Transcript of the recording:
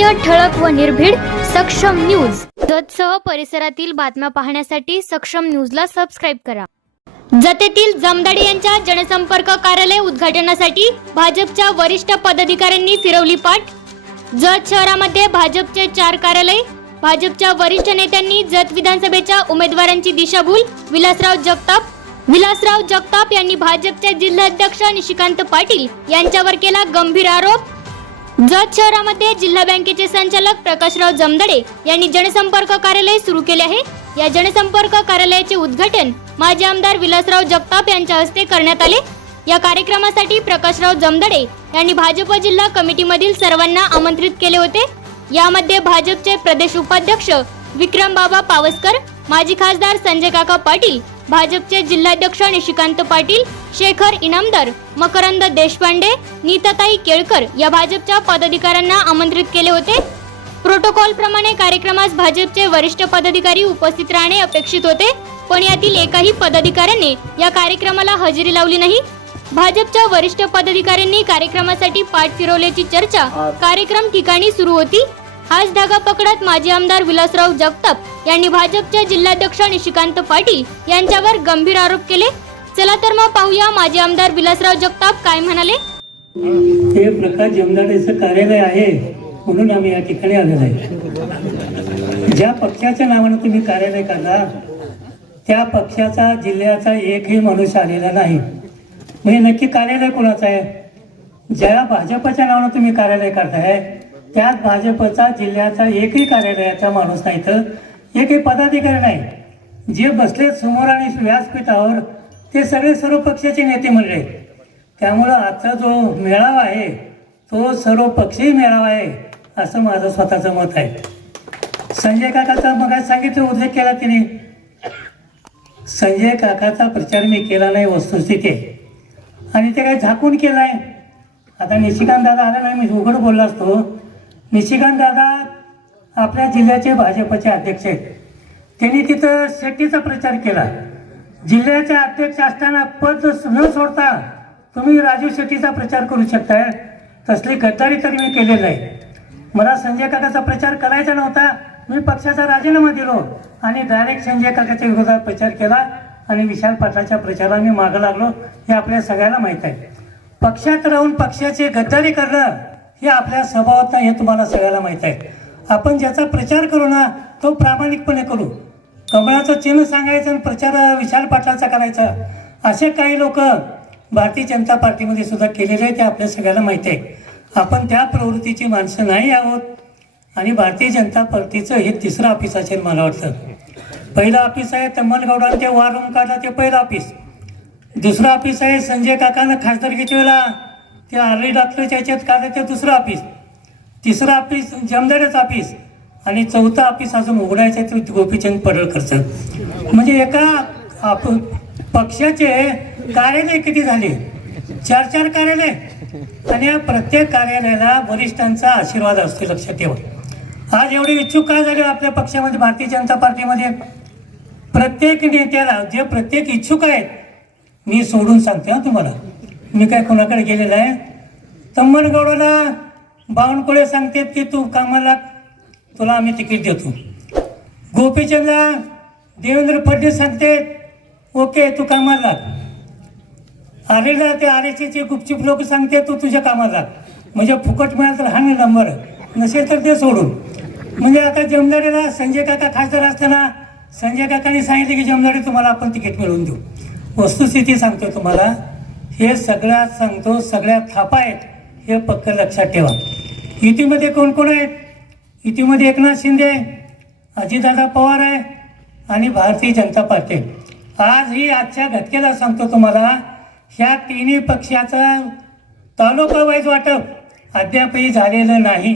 सत्य ठळक व निर्भीड सक्षम न्यूज. जतसह परिसरातील बातम्या पाहण्यासाठी सक्षम न्यूजला सबस्क्राईब करा. जतेतील जमदाडे यांच्या जनसंपर्क कार्यालय उद्घाटनासाठी भाजपच्या वरिष्ठ पदाधिकाऱ्यांनी फिरवली पाठ. जत शहरामध्ये भाजपचे चार कार्यालय भाजपच्या वरिष्ठ नेत्यांनी जत विधानसभेच्या उमेदवारांची दिशाभूल विलासराव जगताप विलासराव जगताप यांनी भाजपचे जिल्हाध्यक्ष निशिकांत पाटील यांच्यावर केला गंभीर आरोप. जत शहरामध्ये जिल्हा बँकेचे संचालक प्रकाशराव जमदडे यांनी जनसंपर्क कार्यालय सुरू केले आहे. या जनसंपर्क कार्यालयाचे उद्घाटन माजी आमदार विलासराव जगताप यांच्या हस्ते करण्यात आले. या कार्यक्रमासाठी प्रकाशराव जमदडे यांनी भाजप जिल्हा कमिटीमधील सर्वांना आमंत्रित केले होते. यामध्ये भाजपचे प्रदेश उपाध्यक्ष विक्रम बाबा पावसकर माजी खासदार संजय काका पाटील भाजपचे जिल्हाध्यक्ष निशिकांत पाटील शेखर इनामदार मकरंद देशपांडे नीताताई केळकर या भाजपच्या पदाधिकाऱ्यांना आमंत्रित केले होते. प्रोटोकॉल प्रमाणे कार्यक्रमास भाजपचे वरिष्ठ पदाधिकारी उपस्थित राहणे अपेक्षित होते पण यातील एकाही पदाधिकाऱ्याने या कार्यक्रमाला हजेरी लावली नाही. भाजपच्या वरिष्ठ पदाधिकाऱ्यांनी कार्यक्रमासाठी पाठ फिरवल्याची चर्चा कार्यक्रम ठिकाणी सुरू होती. हाच धागा पकडत माजी आमदार विलासराव जगताप यांनी भाजपच्या जिल्हाध्यक्ष निशिकांत पाटील यांच्यावर गंभीर आरोप केले. चला तर मग पाहूया माजी आमदार विलासराव जगताप काय म्हणाले. हे प्रकाश जमदाडेचं कार्यालय आहे म्हणून आम्ही या ठिकाणी आलेलो आहे. ज्या पक्षाच्या नावानं तुम्ही कार्यालय काढला त्या पक्षाचा जिल्ह्याचा एकही माणूस आलेला नाही. म्हणजे नक्की कार्यालय कोणाचं आहे? ज्या भाजपच्या नावानं तुम्ही कार्यालय काढताय त्यात भाजपचा जिल्ह्याचा एकही कार्यालयाचा माणूस नाही तर एकही पदाधिकारी नाही. जे बसले समोर आणि व्यासपीठावर ते सगळे सर्व पक्षाचे नेते म्हणले. आहेत त्यामुळं आजचा जो मेळावा आहे तो सर्व पक्षीय मेळावा आहे असं माझं स्वतःचं मत आहे. संजय काकाचा मग सांगितलं उल्लेख केला तिने. संजय काकाचा प्रचार मी केला नाही वस्तुस्थिती आहे. आणि ते काही झाकून केलं आहे आता निशिकांत दादा आला नाही मी उघड बोलला असतो. निशिकांत दादा आपल्या जिल्ह्याचे भाजपचे अध्यक्ष आहेत. त्यांनी तिथं शेट्टीचा प्रचार केला. जिल्ह्याचे अध्यक्ष असताना पद न सोडता तुम्ही राजू शेट्टीचा प्रचार करू शकताय. तसली गद्दारी तरी मी केलेली आहे. मला संजय काकाचा प्रचार करायचा नव्हता. मी पक्षाचा राजीनामा दिलो आणि डायरेक्ट संजय काकाच्या विरोधात प्रचार केला आणि विशाल पाटलाच्या प्रचाराला मी मागं लागलो हे आपल्या सगळ्यांना माहीत आहे. पक्षात राहून पक्षाचे गद्दारी करणं हे आपल्या स्वभावात हे तुम्हाला सगळ्याला माहीत आहे. आपण ज्याचा प्रचार करू ना तो प्रामाणिकपणे करू. कमळाचं चिन्ह सांगायचं आणि प्रचार विशाल पाटलाचा करायचा. असे काही लोक भारतीय जनता पार्टीमध्ये सुद्धा केलेले आहे ते आपल्या सगळ्याला माहीत आहे. आपण त्या प्रवृत्तीची माणसं नाही आहोत. आणि भारतीय जनता पार्टीचं हे तिसरं ऑफिस असेल मला वाटतं. पहिलं ऑफिस आहे तम्मलगौडाने ते वार रूम काढला ते पहिलं ऑफिस दुसरं ऑफिस आहे संजय काकानं खासदारकीच्या वेळेला ते आर्ली डॉक्टरच्या याच्यात काढलं ते दुसरं ऑफिस तिसरं ऑफिस जमदारेचं ऑफिस आणि चौथं ऑफिस अजून उघडायचं ते गोपीचंद पडळकरचं म्हणजे एका आप पक्षाचे कार्यालय किती झाले? चार चार कार्यालय. आणि या प्रत्येक कार्यालयाला वरिष्ठांचा आशीर्वाद असतो लक्षात ठेवा. आज एवढे इच्छुक काय झाले हो आपल्या पक्षामध्ये भारतीय जनता पार्टीमध्ये? प्रत्येक नेत्याला जे प्रत्येक इच्छुक आहेत मी सोडून सांगते ना तुम्हाला. मी काय कोणाकडे गेलेला आहे? तम्मनगौडाला बावनकुळे सांगतात की तू कामाला तुला आम्ही तिकीट देतो. गोपीचंदला देवेंद्र फडणवीस सांगते ओके तू कामाला. आरेला ते आरेचे गुपचूप लोक सांगते तू तुझ्या कामाला. म्हणजे फुकट मिळाल तर हा नंबर नसेल तर ते सोडून. म्हणजे आता जमदाडेला संजय काका खासदार असताना संजय काकांनी सांगितले की जमदाडे तुम्हाला आपण तिकीट मिळवून देऊ. वस्तुस्थिती सांगतो तुम्हाला. हे सगळ्यात सांगतो सगळ्यात थापा आहेत हे पक्क लक्षात ठेवा. युतीमध्ये कोण कोण आहेत? युतीमध्ये एकनाथ शिंदे आहे, अजितदादा पवार आहे आणि भारतीय जनता पार्टी आज ही आजच्या घटकेला सांगतो तुम्हाला ह्या तिन्ही पक्षाचं तालुका वाईज वाटप अद्यापही झालेलं नाही.